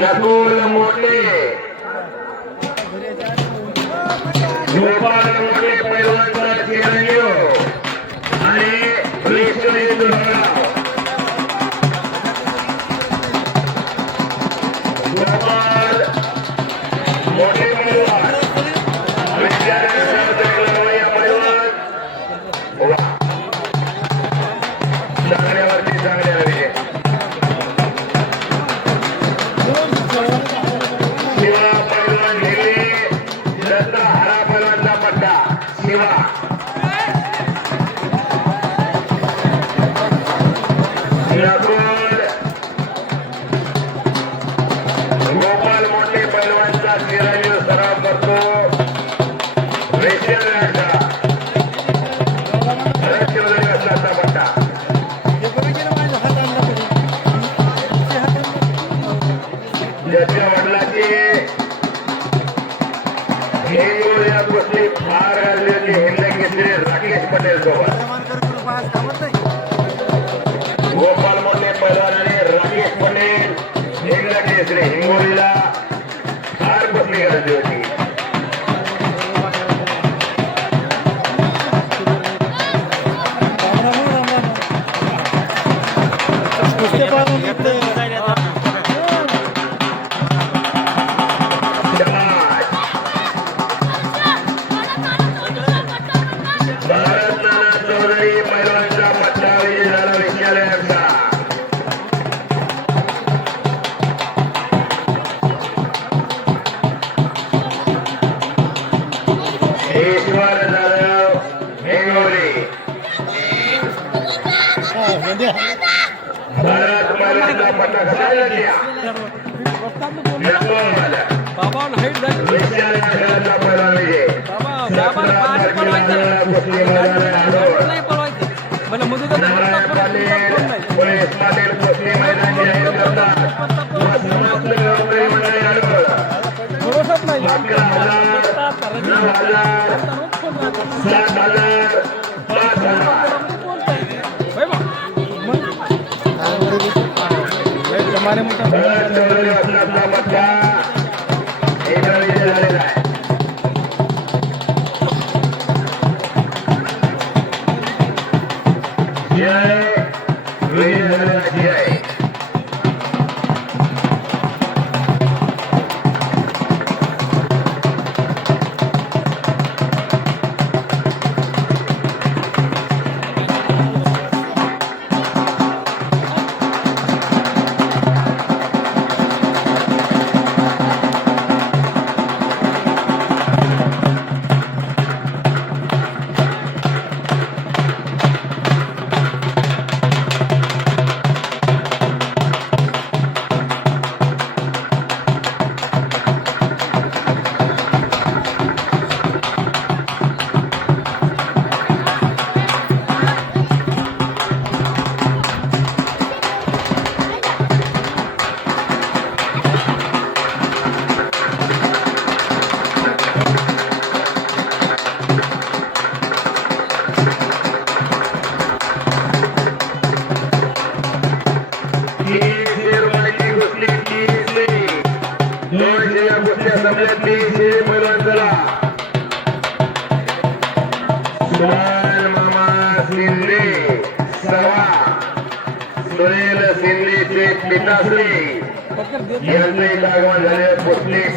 नकुल मोठे गोपाल मोठे पैलवानचा चिरंजीव आणि विष्णू दुर्गाव गोपाल मोठे पैलवान चांगल्यावरती चांगल्या विजय शिवा पैलवान घेतले दत्ता हरा पैलवानचा पट्टा शिवा गोपाल मोठे पैलवानचा चिरंजीव सराव करतो ज्याच्या वडिलांची या गोष्टी फार गाजलेली हिंद केसरी राकेश पटेल सोबत गोपाल मोठे पैलवान आणि राकेश पटेल हिंद केसरी हिंगोलीला फार गोष्टी गाजली होती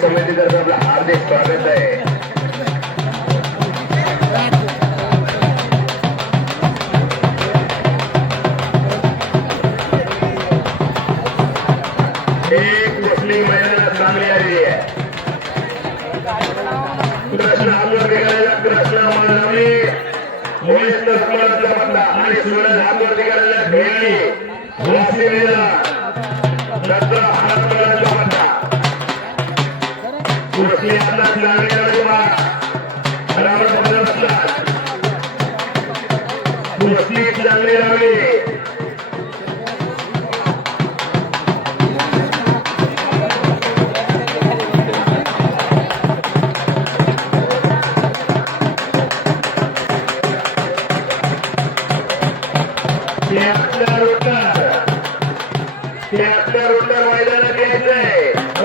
समितीतर्फे आपलं हार्दिक स्वागत आहे एक मुस्लिम महिला चांगली आलेली आहे कृष्ण हातवरती करायला कृष्ण मानवी पोलीस तस्करांचा पट्टा आणि सूरज हातवरती करायला भेळी वासिमीला दत्त हातवरचा पट्टा कुस्ती आता चांगली आलेली बराबर पकडत असतात कुस्ती चांगली लावली मैदानात यायचंय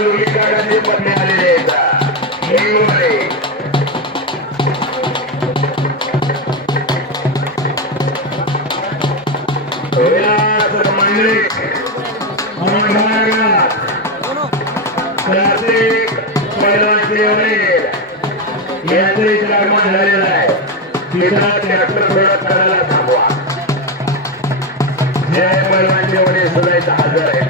लुली काकाची पत्नी आलेली आहे हिंगोली क्लासिक पैलवानचे वडील यांचे आगमन झालेलं आहे तिथं ट्रॅक्टर सोडत करायला थांबवा जय पैलवानचे वडील सुद्धा इथं हजर आहेत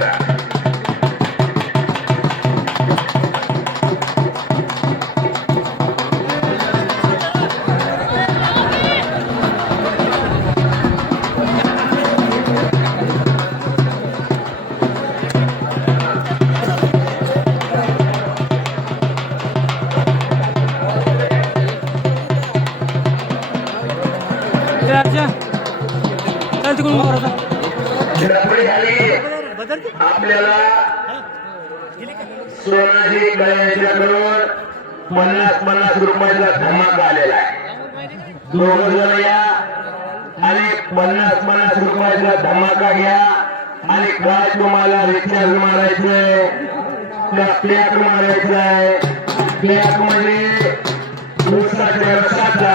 आपल्याला सोनाजी गळ्याच्याकडून 50-50 रुपयाचा धमाका आलेला आहे दोघ जण या आणि 50-50 रुपयाचा धमाका घ्या आणि काय तुम्हाला रिचार्ज मारायचंय का पॅक मारायचंय पॅक म्हणजे ऊसाच्या रसाचा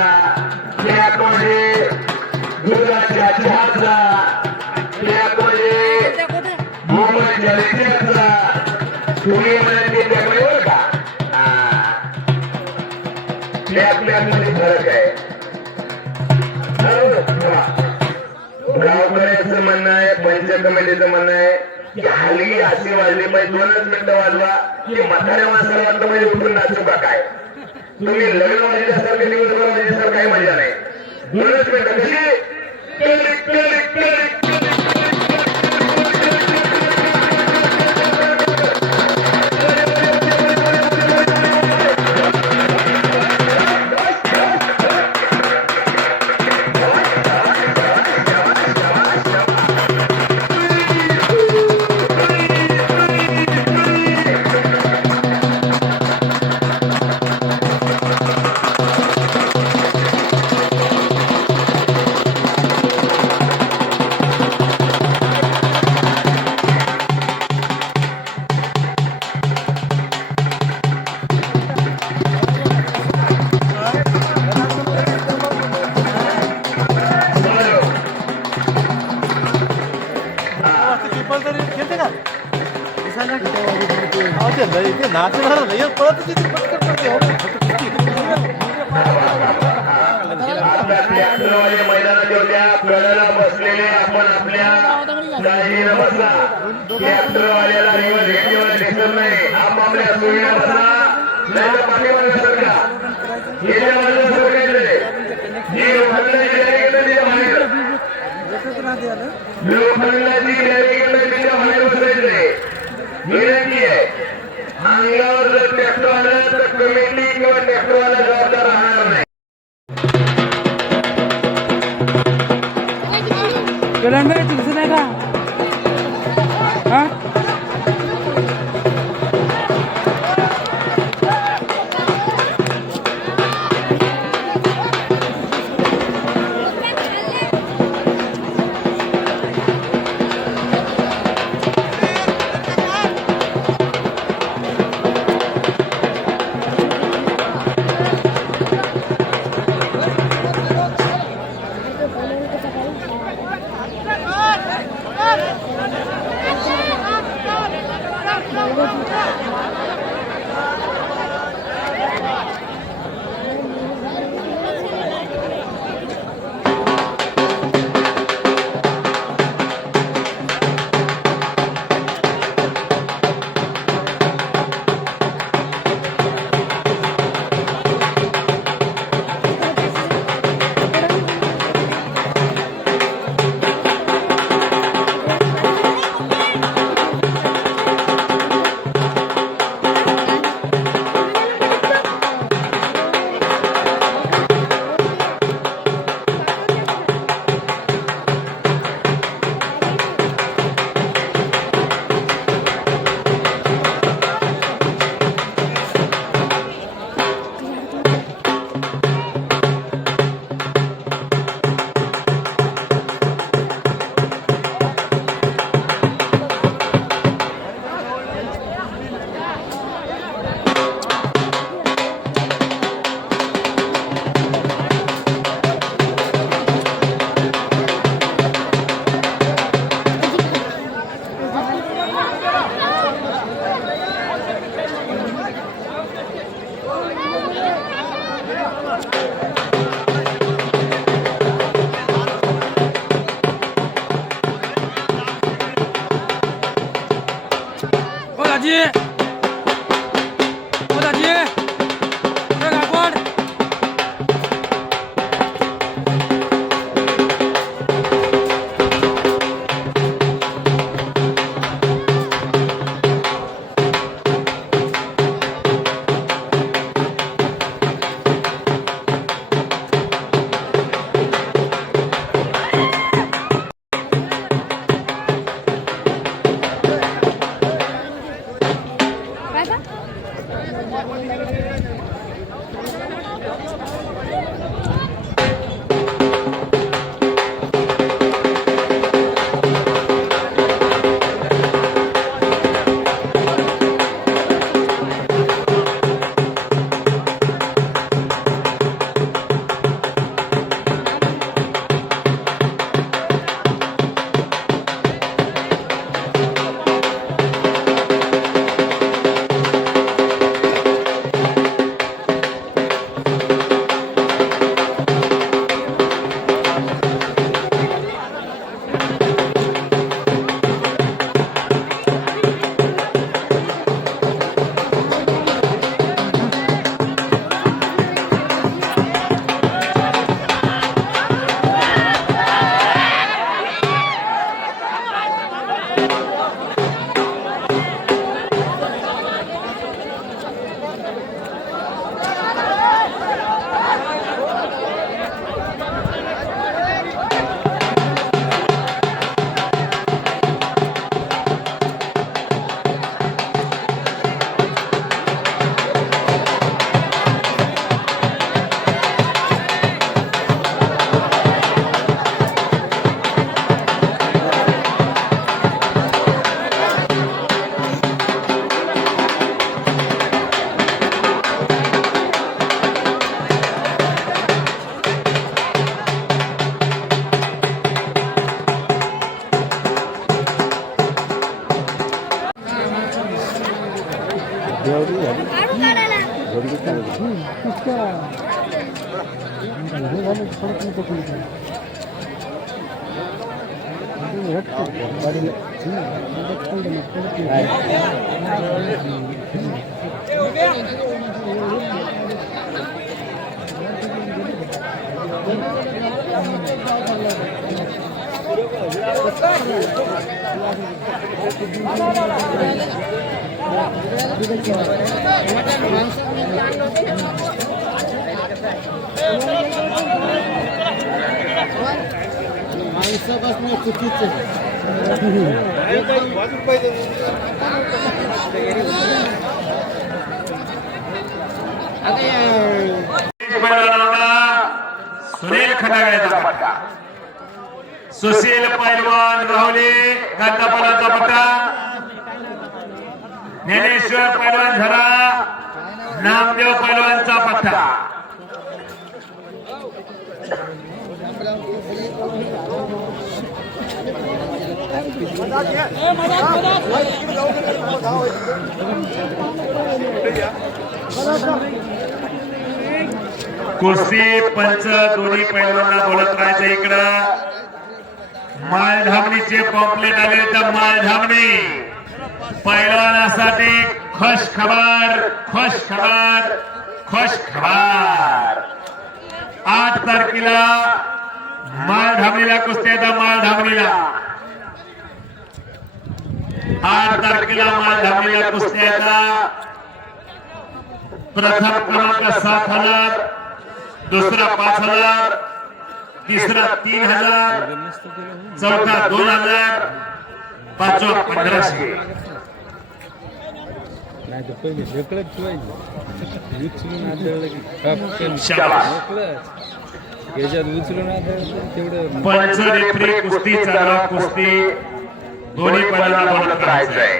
पॅक म्हणजे दुधाच्या चहाचा पॅक म्हणजे मोबाईलच्या रिचार्जचा तुम्ही म्हणाल ते त्याकडे बरं का मध्ये फरक आहे गावकऱ्याचं म्हणणं आहे पंचायत कमिटीचं म्हणणं आहे की हल्ली अशी वाजली पाहिजे 2च मिनिटं वाजवा की म्हाताऱ्या माणसाला वाटतं म्हणजे उठून नाचू का काय तुम्ही लग्न वाजल्यासारखं दिवसभर वाजल्यासारखं काही मजा नाही 2च मिनिटं कशी मैदानाच्या होत्या कळला बसलेले आपण आपल्या दाजीनं बसला ट्रॅक्टरवाल्याला रेडिओवर दिसत नाही आपल्या सोयीनं बसला नाही तर पाठीमागे सरका गेल्या बाजूला सरकायचे जी लोखंडाची बॅरिकेड तिच्या बाहेर लोखंडाची बॅरिकेड तिच्या बाहेर बसायचे विनंती आहे अंगावर जर ट्रॅक्टर आलं तर कमिटी किंवा ट्रॅक्टरवाला जबाबदार राहणार नाही तुझं का सुनील खंडागळ्याचा पट्टा, सुशील पैलवान राहुले गंगापालाचा पट्टा, ज्ञानेश्वर पैलवान झरा नामदेव पैलवानचा पट्टा. कुस्ती पंच दोन्ही पैलवानांना बोलत राहायचं. इकडं माळधामणीचे पॉम्पलेट आले तर माळधामणी पैलवानासाठी खुश खबर, खुश खबर, खुश खबर. 8 तारखेला माळधामणीला कुस्ती आहे. माळधामणीला 8 तारखेला माळधामणीला कुस्ती आहे. प्रथम क्रमांक 7,000, दुसरा 5,000, तिसरा 3,000, चौथा 2,000, पाचवा 1,500. पंच रेफरी कुस्ती चालू, कुस्ती दोन्ही पैलवानांना बोलत राहायचंय.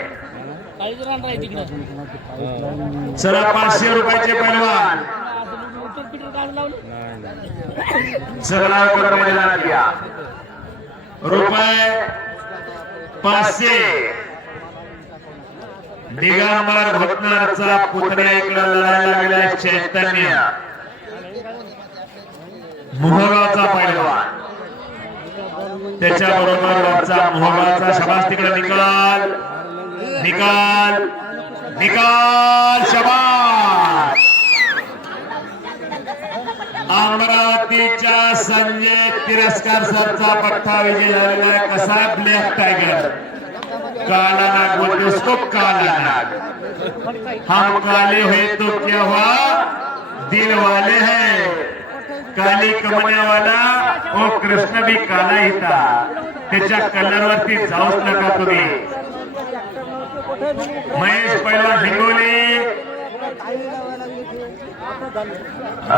चला 500 रुपयाचे पैलवान चला मैदानात या. रुपये 500 दिगंबर भटनारचा पुतण्या इकडे लढायला गेला. चैतन्य मोहगावचा पैलवान, त्याच्याबरोबर वरचा मोहगावचा. शाबास तिकडे निकाल, निकाल, निकाल. शाबास. अमरावतीच्या संजय तिरस्कार सरचा पट्टा विजय झालेला आहे. कसा ब्लॅक टाइगर, काला नाग बोलते उसको, काला नाग. हम काले हुए तो क्या हुआ, दिल वाले हैं. काली कमण्या वाला ओ कृष्ण भी काला ही था. त्याच्या कलर वरती जाऊच नका तुम्ही. महेश पैलवान हिंगोली,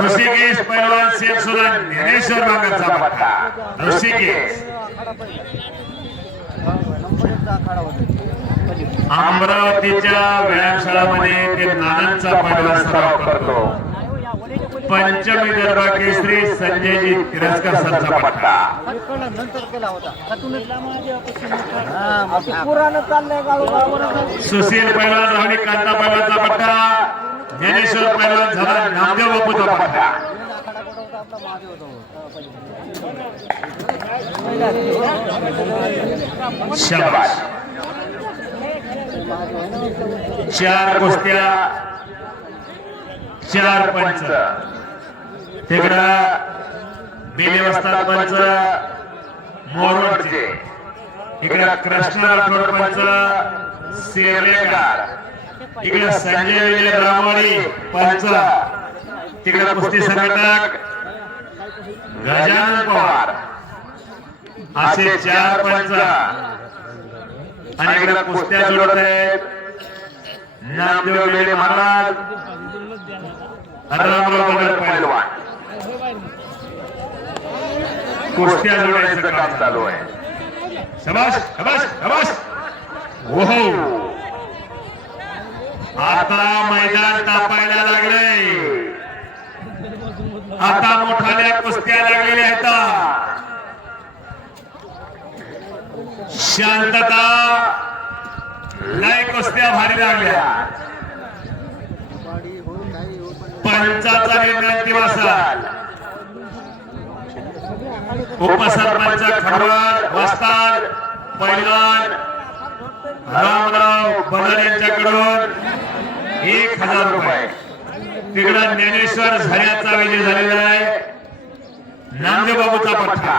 ऋषिकेश पैलवान शेख सुरन ज्ञानेश्वर बांगरचा पट्टा ऋषिकेश. अमरावतीच्या व्यायामशाळामध्ये ते नानांचा पैलवान सराव करतो. पंचमी दर्बा केसरी संजयजी तिरस्कर सरचा पट्टा. सुशील पैलवान राहुली कांता पैलवानचा पट्टा. ज्ञानेश्वर पैलवान झाला नामदेव बापूचा पट्टा. शाबाश. 4 कुस्त्या 4 पंच. तिकडं बेलेवस्ताद पंच मोरोडचे, इकडे कृष्ण राठोड पंच सिरलेकर, इकडे संजय विजय ब्राह्मणी पंच, तिकडे कुस्ती संघटक गजानन पवार. असे 4 पंच आणि इकडे कुस्त्या जोडत आहेत नामदेव बेले महाराज, रामराव बगर पैलवान. कुस्त्या जोडायचं काम चालू आहे. शाबाश शाबाश शाबाश. ओहो, आता मैदान तापायला लागलंय. आता मोठ्या कुस्त्या लागलेल्या आहेत. शांतता. लय कुस्त्या भारी लागल्या. पंचाचा निर्णय दिवसाल. उपसरपंच खडवळ वस्ताद पैलवान रामराव बदर यांच्याकडून 1000 रुपये. तिकडं ज्ञानेश्वर झऱ्याचा विजय झालेला आहे. नामदेव बाबूचा पट्टा.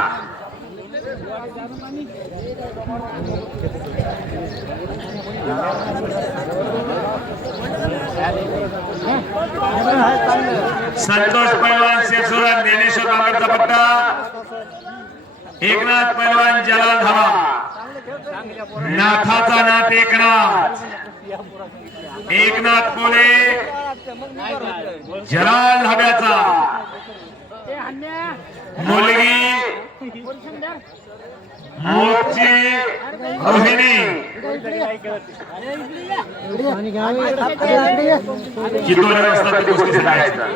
संतोष पैलवान शेखसुरन ज्ञानेश्वर बांगरचा पट्टा. एकनाथ पैलवान जलाल धावा. नाथाचा नाथ एकनाथ. एकनाथ कोले जलाल धाब्याचा. मुलगी मोची रोहिणी. किती वाजता कुस्ती सांगायचं.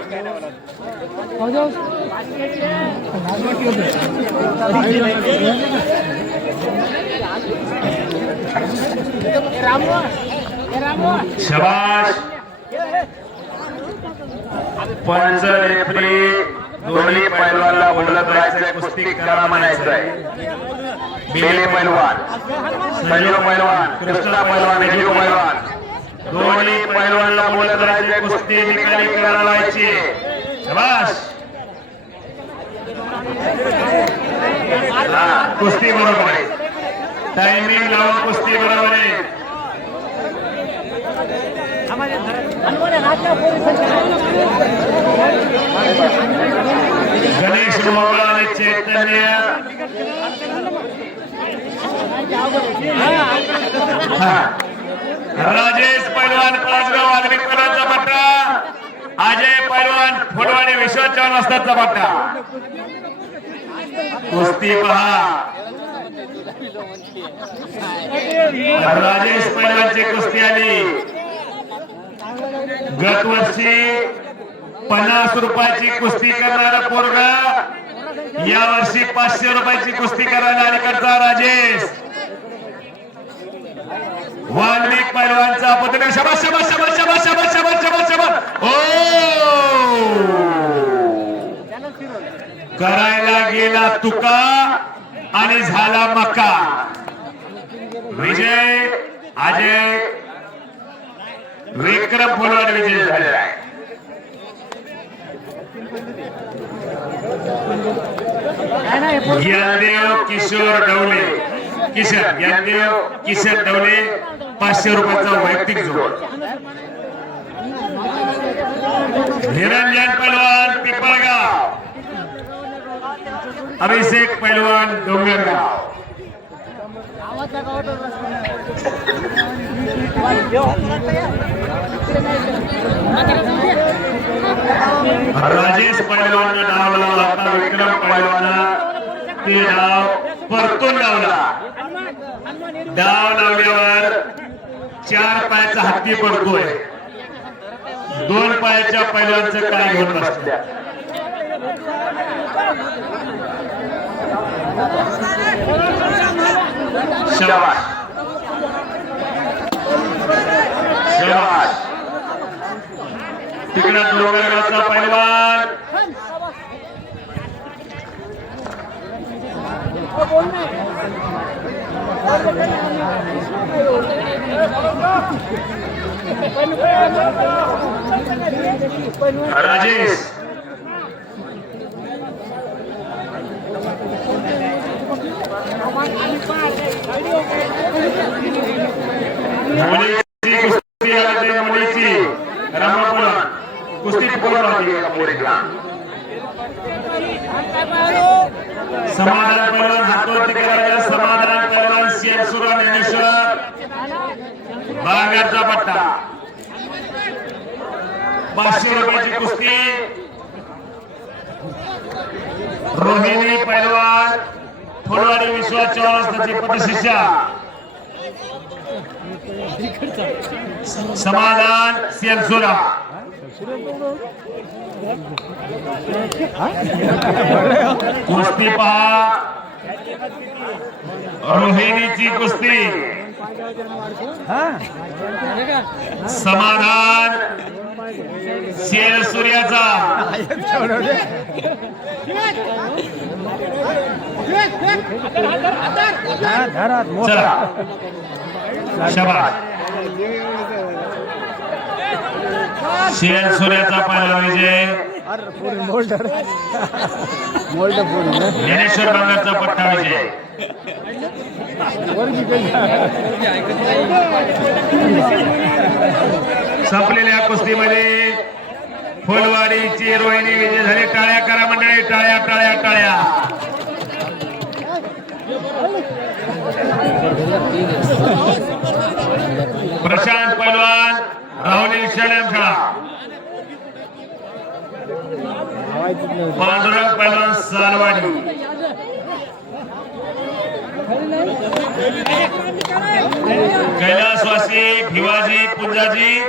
शाबाश. पंच रेफरी दोन्ही पैलवानला बोलत राहायचंय, कुस्ती करा म्हणायचंय. बेले पैलवान, संजीव पैलवान, कृष्णा पैलवान, हेजू पैलवान, दोन्ही पैलवानला बोलत राहायचंय, कुस्ती निकाली करायला लावायची. शाबाश. कुस्ती बरोबर आहे. टायमिंग लावून कुस्ती बरोबर आहे. गणेश मोगळा आणि चैतन्य. राजेश पैलवान पाचगाव आधुनिक पैलवानचा पट्टा. अजय पैलवान फुलवाडी विश्वास चव्हाण वस्तादचा पट्टा. कुस्ती पहा. राजेश पैलवानची कुस्ती आली. गत वर्षी 50 रुपयाची कुस्ती करणारा पोरगा या वर्षी 500 रुपयाची कुस्ती करायला अलीकडचा राजेश. वाल्मिक पैलवानचा पुतण्या. शाबाश शाबाश शाबाश शाबाश शाबाश शाबाश शाबाश शाबाश. ओ, करायला गेला तुका आणि झाला मका. विजय अजय विक्रम फुलवाड विजय झालेला आहे. ज्ञानदेव किशोर डवले, ज्ञानदेव किशोर डवले 500 रुपयाचा वैयक्तिक जोड. निरंजन पैलवान पिपळगाव, अभिषेक पैलवान डोंगरगाव. राजेश पैलवान डाव लावला होता. विक्रम पैलवान ते डाव परतून लावला. डाव लावल्यावर 4 पायाचा हत्ती पडतोय. 2 पायाच्या पैलवानचं काय घेऊन बसल्या. शाबाश शाबाश. तिकडे डोंगरगावचा पैलवान राजेश मुलीची कुस्ती आली. मुलीची रामापुराण कुस्ती समाधान पैलवान हातोटी करायला. समाधान पैलवान शेरसुरा ज्ञानेश्वर बांगरचा पट्टा. 500 रुपयाची कुस्ती. रोहिणी पैलवान फुलवाडी विश्वास 4 वाजताची पटशिष्या. समाधान शेरसुरा. कुस्ती पहा. रोहिणीची कुस्ती. समाधान शेर सूर्याचा. चला शाबास. शेर सूर्याचा पहिला विजय. ज्ञानेश्वर बांगरचा पट्टा विजय. संपलेल्या कुस्तीमध्ये फुलवाडीची रोहिणी विजय झाली. टाळ्या करा मंडळी. टाळ्या टाळ्या टाळ्या. प्रशांत पैलवान राहुल स्टेडियम खेळा. पांडुरंग पैलवान सालवाडी. कैलासवासी भिवाजी पुंजाजी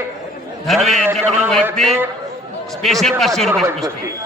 धनवे यांच्याकडून वैयक्तिक स्पेशल 500 रुपये कुस्ती.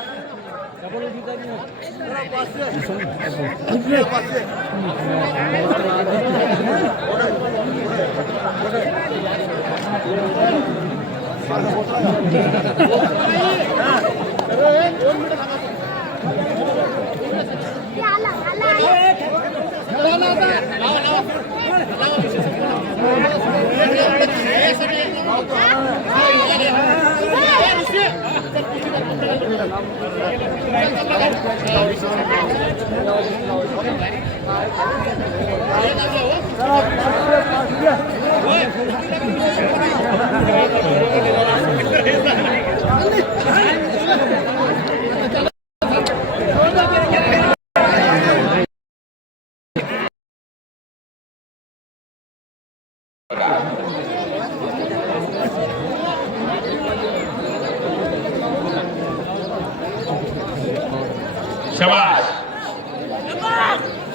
शाबास.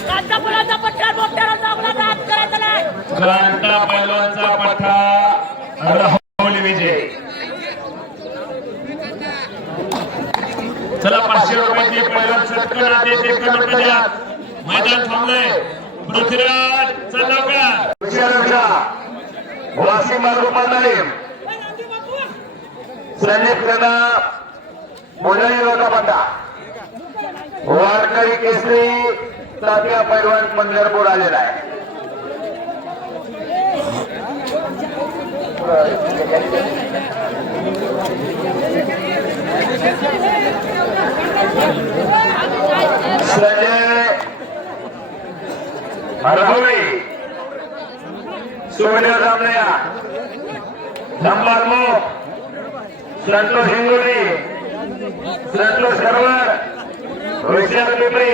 कांता पैलवानचा पट्टा राहुल विजय. चला 500 रुपयाची पैलवान सटकन आते ते रुपये द्या. मैदान थांबलंय. पृथ्वीराज चंदवकर वासिम मंडळी संदीप खन्ना मुलानी लोका पट्टा. वारकरी केसरी तात्या पैलवान पंढरपूर आलेला आहे. संजय हरभोळे सुमेर जामल्या धंबार संतोष हिंगोली संतोष सरवर विशाल पिंपरी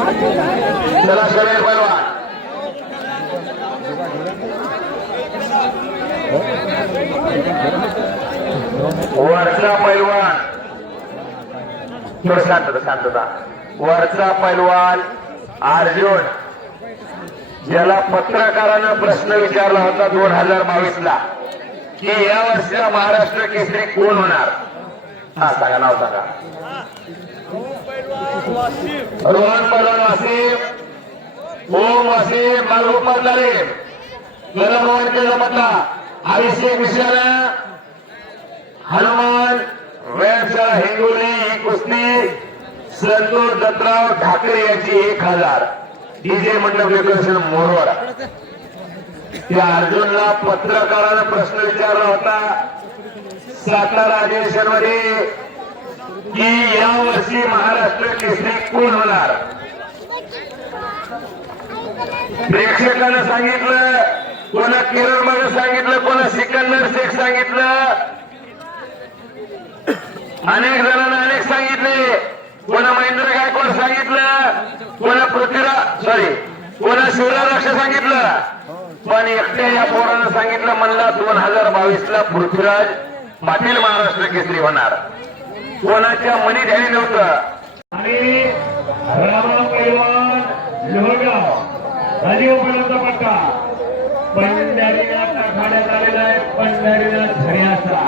चला शरीर पैलवान वरचा पैलवान थोडं शांतता वरचा पैलवान अर्जुन ज्याला पत्रकारानं प्रश्न विचारला होता 2022 ला की या वर्षीचा महाराष्ट्र केसरी कोण होणार हा सांगा नाव सांगा रोहन पैलवान वासिम ओम वासिम मालगोपाल दारे गरम केला म्हटला अभिषेक मिश्रानं हनुमान व्यायामशाळा हिंगोली ही कुस्ती संतोष दत्तराव ठाकरे यांची 1000 डीजे मंडप डेकोरेशन मोरवर त्या अर्जुनला पत्रकारानं प्रश्न विचारला होता सातारा अधिवेशन मध्ये की या वर्षी महाराष्ट्र केसरी कोण होणार प्रेक्षकांना सांगितलं कोणा किरण मध्ये सांगितलं कोणा सिकंदर शेख सांगितलं अनेक जणांना अनेक सांगितले कोणा महेंद्र गायकवाड सांगितलं कोणा कोणा शिवराज लक्ष सांगितलं पण एकट्या या पोरानं सांगितलं म्हणला 2022 ला पृथ्वीराज पाटील महाराष्ट्र केसरी होणार कोणाच्या मनी ध्यानी नव्हतं आणि रामा पैलवान लोहगाव राजीव पैलवानचा पट्टा पंढरीनाथ आखाड्यात आलेला आहे पंढरीनाथ झऱ्याचा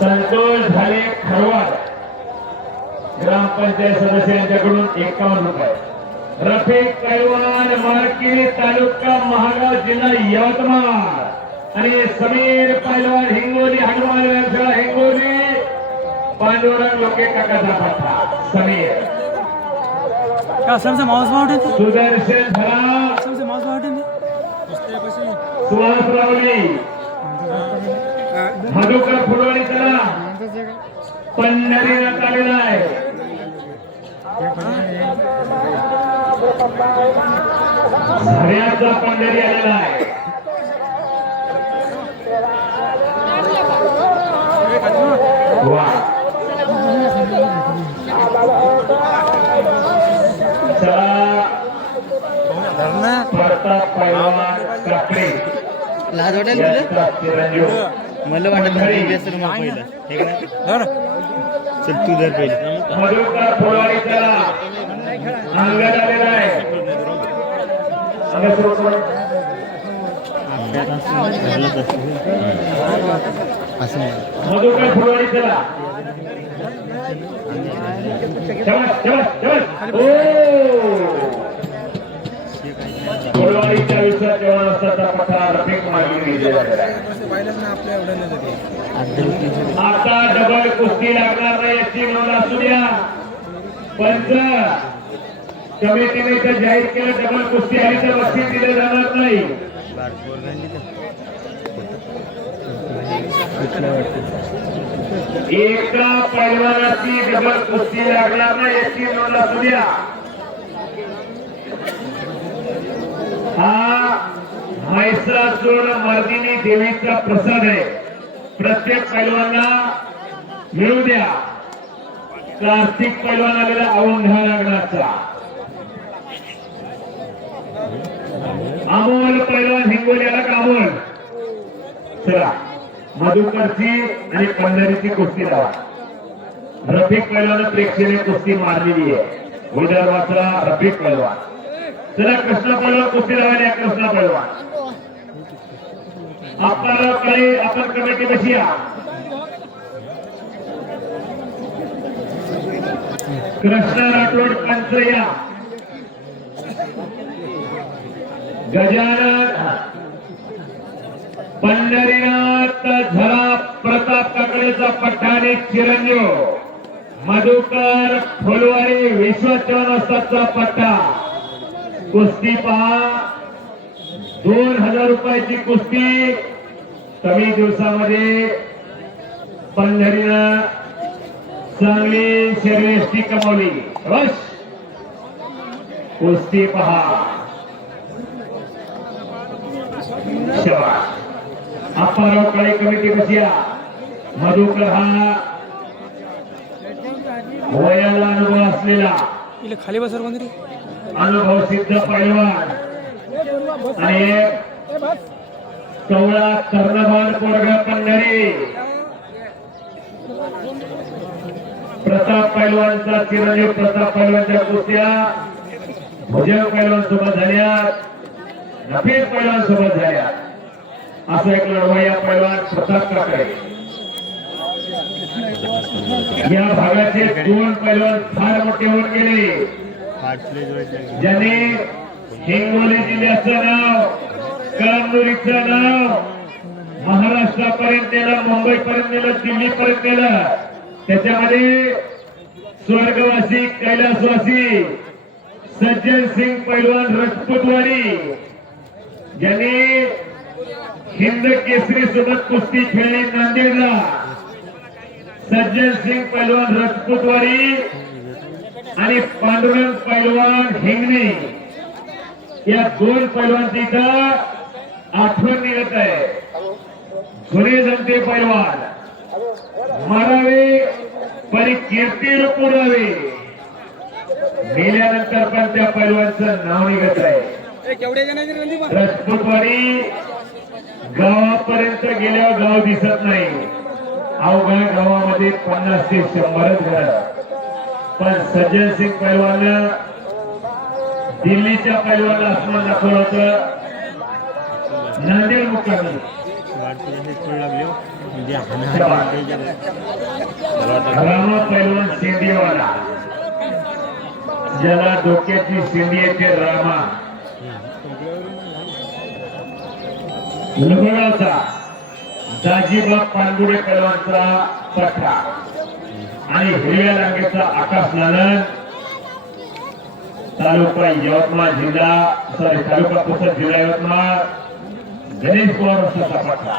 संतोष झाले खरवाड ग्रामपंचायत सदस्य यांच्याकडून 51 रुपये रफिक पैलवान मार्किनी तालुका महागाव जिल्हा यवतमाळ आणि समीर पैलवान हिंगोली हनुमान व्यायामशाळा हिंगोली पांडुरंग लोके काकाचा पत्ता समीर का सरचं माऊस मावटे सुदर्शन झरा सरचं माऊस मावटे सुहास रावली मधुकर फुलवाडी चला पंढरीनाथ आलेला आहे झऱ्याचा पंढरी आलेला आहे वा चला प्रताप पैलवान काकडे लाज वाटेल यांचा चिरंजीव मला वाटत बेसर मग पहिलं ठीक आहे चल तू जर पहिलं मधुकर फुलवाडी चला अंगण आलेला आहे मधुकर फुलवाडी चला फुलवाडीच्या विषयात जेवण असताना पठा रफिक मार्गिनी झालेला आहे आता डबल कुस्ती लागणार नाही याची नोंद असू द्या पंच कमिटीने तर जाहीर केलं डबल कुस्ती आहे तर बक्षीस दिलं जाणार नाही एका पैलवानाची डबल कुस्ती लागणार नाही याची नोंद असू द्या हा म्हैसासूर मर्दिनी देवीचा प्रसाद आहे प्रत्येक पैलवानांना मिळू द्या कार्तिक पैलवान आलेला औंढा लागण्याचा अमोल पैलवान हिंगोली आला का अमोल चला मधुकरची आणि पंढरीची कुस्ती लावा रफिक पैलवान प्रेक्षणीय कुस्ती मारलेली आहे विदर्भाचा रफिक पैलवान चला कृष्ण पैलवान कुस्ती लावायला कृष्ण पैलवान आपल्याला काही आपण कमिटी कशी या कृष्ण राठोड कंचया गजानन पंढरीनाथ झरा प्रताप काकडेचा पट्टाने चिरंजीव मधुकर फुलवाडी विश्वचरण पट्टा कुस्ती पहा 2000 रुपयाची कुस्ती कमी दिवसामध्ये पंढरीनं चांगली शर्यती कमावली कुस्ती पहा. शाबास. अप्पाराव काळे कमिटी बसिया. मधुकर हा वयाला अनुभव असलेला खाली बसर कोणतरी अनुभव सिद्ध पैलवान आणि कवळा कर्णभान पोरगा पंढरी प्रताप पैलवानचा चिरंजीव प्रताप पैलवानच्या कुस्त्या भुजंग पैलवान सोबत झाल्या, नफीस पैलवान सोबत झाल्या. असं एक लढवा या पैलवान प्रताप काकडे. या भागाचे दोन पैलवान फार मोठे होऊन गेले, ज्यांनी हिंगोली जिल्ह्याचं नाव, कळमनुरीचं नाव महाराष्ट्रापर्यंत नेलं, मुंबईपर्यंत नेलं, दिल्लीपर्यंत नेलं. त्याच्यामध्ये स्वर्गवासी कैलासवासी सज्जन सिंग पैलवान रजपूतवाडी, ज्यांनी हिंद केसरी सोबत कुस्ती खेळली नांदेडला. सज्जन सिंग पैलवान रजपूतवाडी आणि पांडुरंग पैलवान हिंगणे या दोन पैलवानची इथं आठवण निघत आहे. जुने जनते पैलवान मरावे परी कीर्ती रुपुरावे. मेल्यानंतर पण त्या पैलवानचं नाव निघत आहे. रजपूतवाडी गावापर्यंत गेल्यावर गाव दिसत नाही, अवघ्या गावामध्ये 50 ते 100 घर. पण सज्जन सिंग पैलवान दिल्लीच्या पैलवानला आसमान दाखवलं होतं. नांदेड मुक्कामी रामा पैलवान शिंदेवाला, ज्याला डोक्याची शिंदी येते रामा. लुगडाचा दाजीबा पांडुरे पैलवानचा पठ्ठा आणि हिरव्या रांगेचा आकाश नालन, तालुका यवतमाळ जिल्हा तालुका पुसद जिल्हा यवतमाळ, गणेश पवार वस्ताचा पठ्ठा.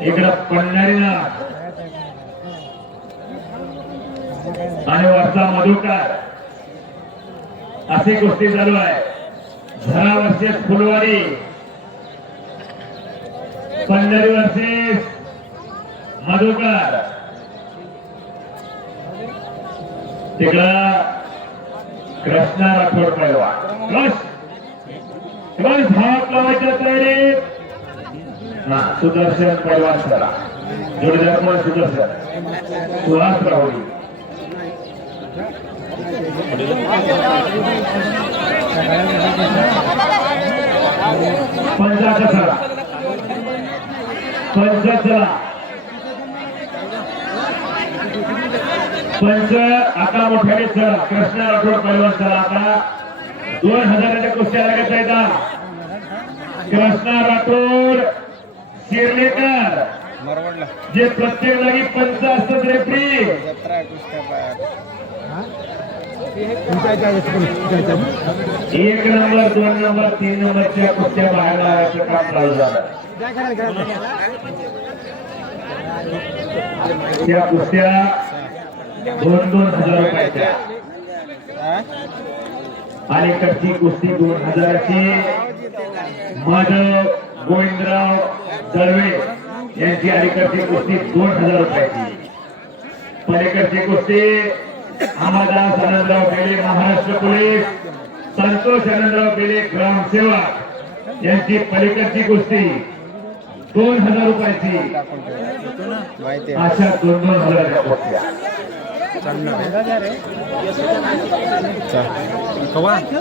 इकडं पंढरीनाथ आणि वरचा मधुकर अशी गोष्टी चालू आहे. 10 वर्षेस फुलवाडी, 15 वर्षेस मधुकर. तिकडं कृष्णा राठोड पैलवान हात लावायच्या तयारीत. सुदर्शन पैलवान चला जोडीदार पण सुदर्शन सुहास राहुली. पंचाचा चला पंच आता मोठ्याने चला. कृष्णा राठोड पैलवान चला. आता 2000 कुस्त्या लागत आहेत. कृष्णा राठोड शिर्लेकर, जे प्रत्येक जागी पंच असतात रेफरी. एक नंबर, 2 नंबर, 3 नंबरच्या कुस्त्या बाहेर लावायचं काम चालू झालं. त्या कुस्त्या 2-2 हजार रुपयाच्या. अलीकडची कुस्ती 2000ची माधव गोविंदराव दळवे यांची अलीकडची कुस्ती 2000 रुपयाची. पलीकडची कुस्ती अमरदास आनंदराव बेले महाराष्ट्र पोलीस, संतोष आनंदराव बेले ग्रामसेवक यांची पलीकडची कुस्ती 2000 रुपयाची. अशा 2-2 हजाराच्या कुस्त्या.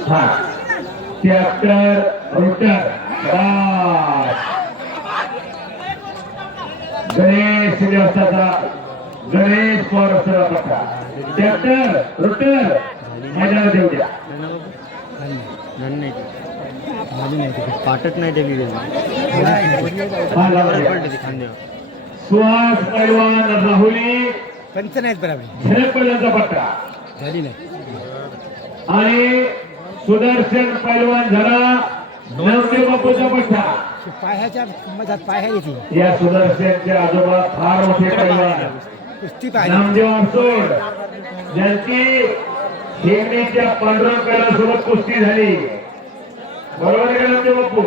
हा 73 रुटर गणेश देवस्थाचा गणेश पवार पत्ता 73 रुटर मैदानात येऊ द्या. पाटत नाही दिली सुहास पैलवान राहुली पंच नाहीत बरोबर झेल पैलवानचा पट्टा झाली नाही. आणि सुदर्शन पैलवान झाला नवके बापूचा पट्टा. पायाच्या मधात पाया येते. या सुदर्शनचे आजोबा फार मोठे पैलवान कुस्ती पाहिजे. नामदेव अडसोड, ज्यांची शेगडीच्या पांडुरंगासोबत कुस्ती झाली. बरोबर आहे का बापू?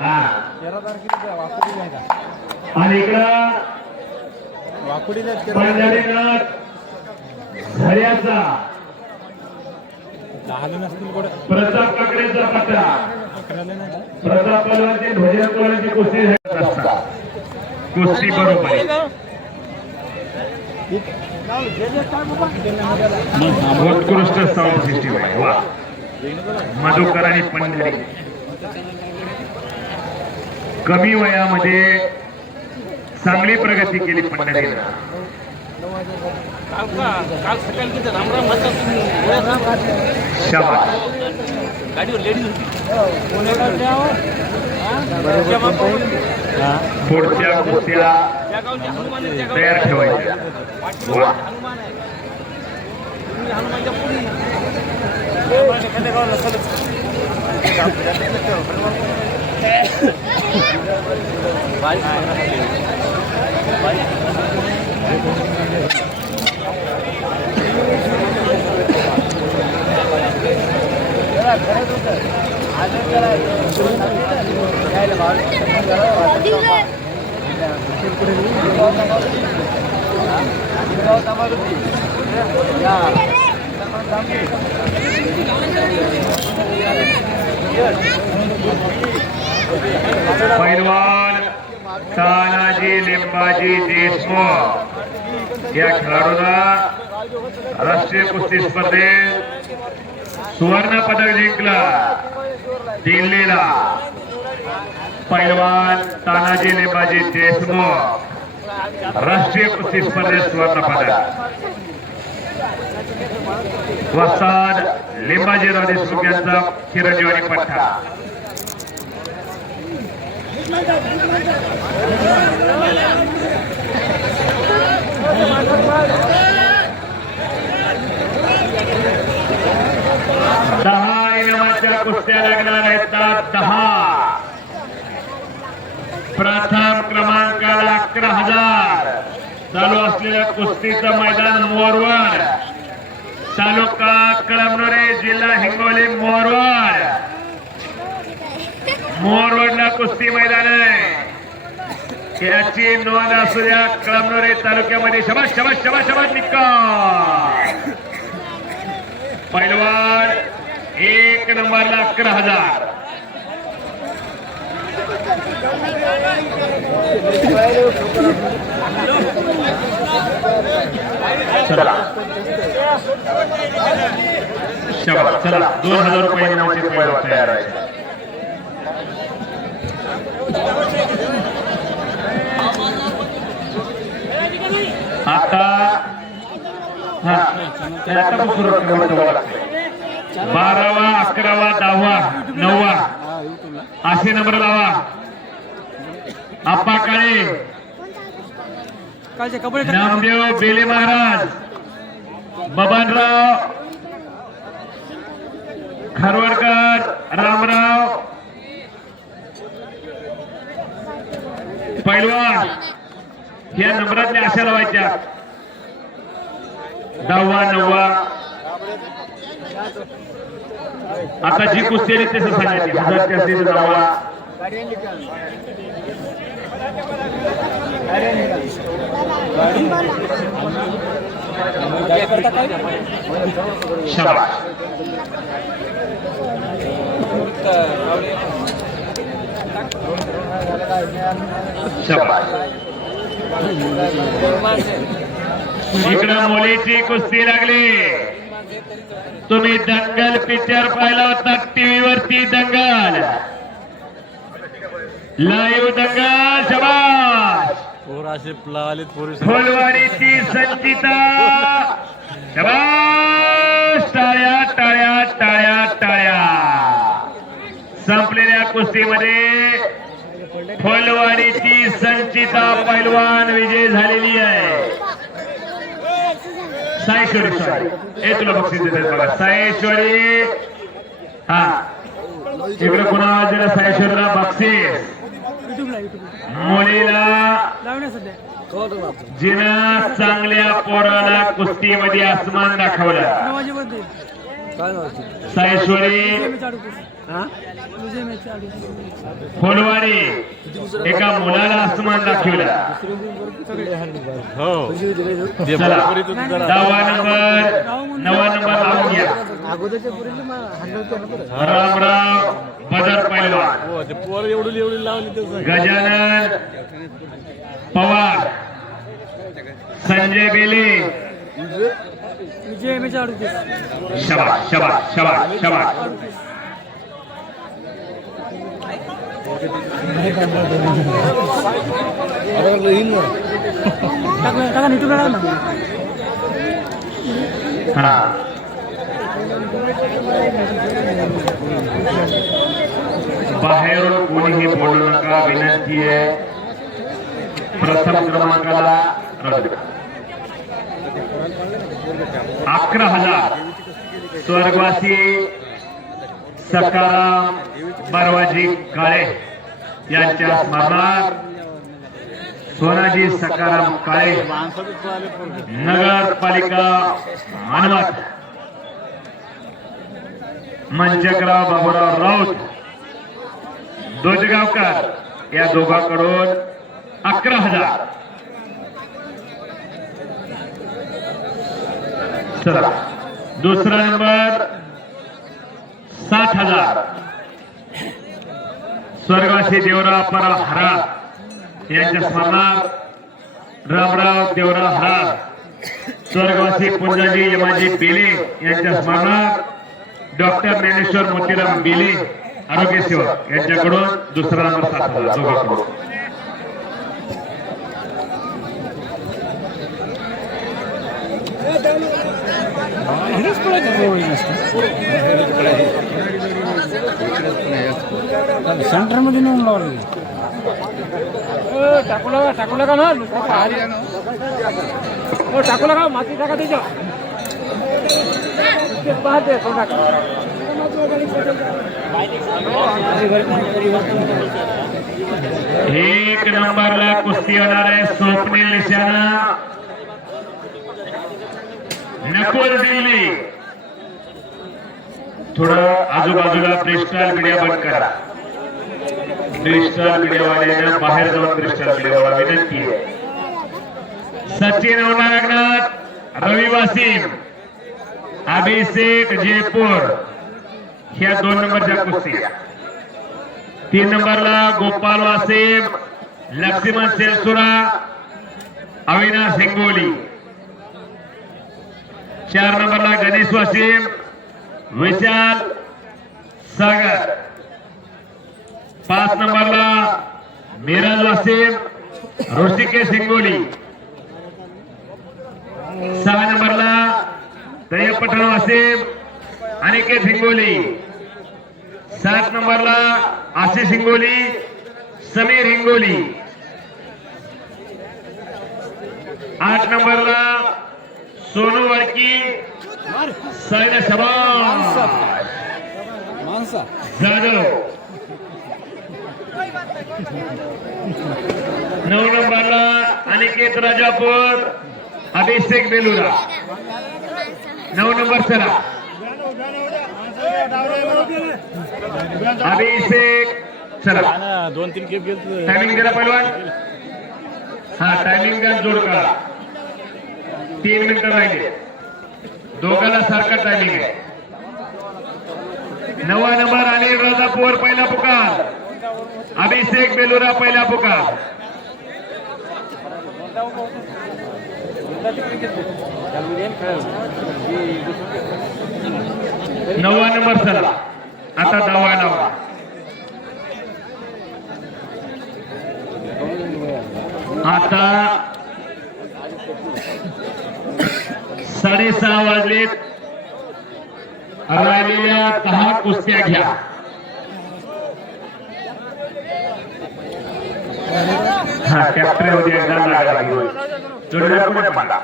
हा. आणि इकडं पंढरीनाथ झऱ्याचा प्रताप काकडेचा पट्टा. प्रताप पलवानची भजन पलवानची कुस्ती झाली असता. कुस्ती बरोबर आहे. उत्कृष्ट साऊंड सिस्टीम आहे. वा. मधुकर आणि पंढरी कमी वयामध्ये चांगली प्रगती केली पंढरीनं. शाबास. पुढच्या कुस्तीला तयार ठेवायच्या. वा. पैलवान तानाजी लिंबाजी देशमुख या खेळाडूला राष्ट्रीय कुस्ती स्पर्धेत सुवर्ण पदक जिंकलं. दिल्लीला पैलवान तानाजी लिंबाजी देशमुख राष्ट्रीय कुस्ती स्पर्धेत सुवर्ण पदक. वस्ताद लिंबाजीराव देशमुख यांचा चिरंजीवानी पट्टा. दहा इनामाच्या कुस्त्या लागणार आहेत. 10. प्रथम क्रमांकाला 11,000. चालू असलेल्या कुस्तीचं मैदान मोरवाड, तालुका कळमनुरी, जिल्हा हिंगोली. मोरवाडला कुस्ती मैदान आहे. याची नोंद असू द्या कळमनुरी तालुक्यामध्ये. शबाश शबाश शबाश शबाश. निकाल. पैलवान 1 नंबरला 11,000. चला शबाश. चला 2,000 रुपये इनामाचे पैलवान तयार आहे. आता 12वा 11वा 10वा 9वा असे नंबर लावा. आप्पा काळे, नामदेव बेले महाराज, बबनराव खारवडकर, रामराव पैलवान या नंबरातल्या अशा लावायच्या. 10वा 9वा. आता जी कुस्ती आहे तसं सांगायची. 1000च्या असतील 10वा. शाबाश. शाबाश. इकडं मुलीची कुस्ती लागली. तुम्ही दंगल पिक्चर पाहिला होता टीव्ही वरती. दंगल लाईव्ह दंगल. शाबाश. फुलवाडीची संचिता. शाबाश. टाळ्या टाळ्या टाळ्या टाळ्या. संपलेल्या कुस्तीमध्ये फुलवाडीची संचिता पैलवान विजय झालेली आहे. सायेश्वरी सॉरी हे तुला बक्षीस देतात बघा. सायेश्वरी. हा इकडे कुणा दिला सायेश्वरीला बक्षीस. मुलीला जिनं चांगल्या पोराला कुस्तीमध्ये आसमान दाखवलं. सायश्वरी फुलवाडी एका मुलाला आसमान दाखवलं. चला 9 नंबर लावून घ्या. रामराव बदर पैलवान, गजानन पवार, संजय बेले. शाबास शाबास शाबास शाबास. हा बाहेरून कोणीही बोलू नका, विनंती आहे. प्रथम क्रमांकाला 11,000 स्वर्गवासी सकाराम बरवाजी काळे यांच्या स्मरणार्थ सोनाजी सकाराम काळे, नगरपालिका मानवत, मंचकराव बाबूराव राऊत दोजगावकर या दोघांकडून 11,000. चला दुसरा नंबर 60,000 स्वर्गवासी देवराव परा हरा यांच्या स्मरणार्थ रामराव देवराव हरा, स्वर्गवासी पुंजाजी यमाजी बेले यांच्या स्मरणार्थ डॉक्टर ज्ञानेश्वर मोतीराम बेले आरोग्य सेवक यांच्याकडून दुसरा नंबर 60,000 दोघांकडून. सेंटर मध्ये नेऊन लावलं. टाकू का ना टाकू का माती टाका त्याच्या एक नंबरला कुस्ती होणार आहे. स्वप्नील निशाणा, नकुल दिल्ली. थोडं आजूबाजूला फ्रीस्टाईल मीडिया बंद करा. फ्रीस्टाईल मीडियावाल्यांना बाहेर जाऊन फ्रीस्टाईल मीडियावाला विनंती आहे. सचिन औनागनाथ, रवी वासिम, अभिषेक जयपूर ह्या 2 नंबरच्या कुस्त्या. 3 नंबरला गोपाल वासिम, लक्ष्मण सेलसुरा, अविनाश हिंगोली. 4 नंबरला गणेश वासिम, विशाल सागर. 5 नंबरला मिराज वासिम, ऋषिकेश हिंगोली. 6 नंबरला तैयब पठाण वासिम, अनिकेत हिंगोली. 7 नंबरला आशिष हिंगोली, समीर हिंगोली. 8 नंबरला सोनू वडकी, सायना शबाज जाधव. 9 नंबरला अनिकेत राजापूर, अभिषेक बेलुरा. 9 नंबर चला अभिषेक चला. 2-3 खेप गेल. टायमिंग दिला पहिलवान. हा टायमिंग द्या, जोड करा. 3 मिनिटं राहिले. दोघांना सारखा टायमिंग आहे. 9 नंबर अनिल राजापूर पहिला पुकार, अभिषेक बेलुरा पहिला पुकार. 9 नंबर चला. आता 10 नावा. आता 6:30 वाजलेत. राहिलेल्या 10 कुस्त्या घ्या. हा ट्रॅक्टर मध्ये एकदा लागायला जोडीदार कोण आहे मला.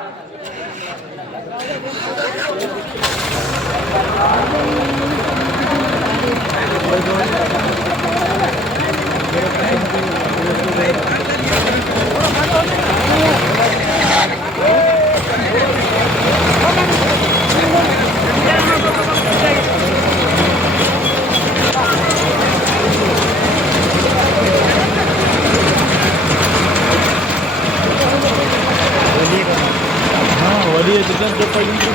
ते पहिल्यांदा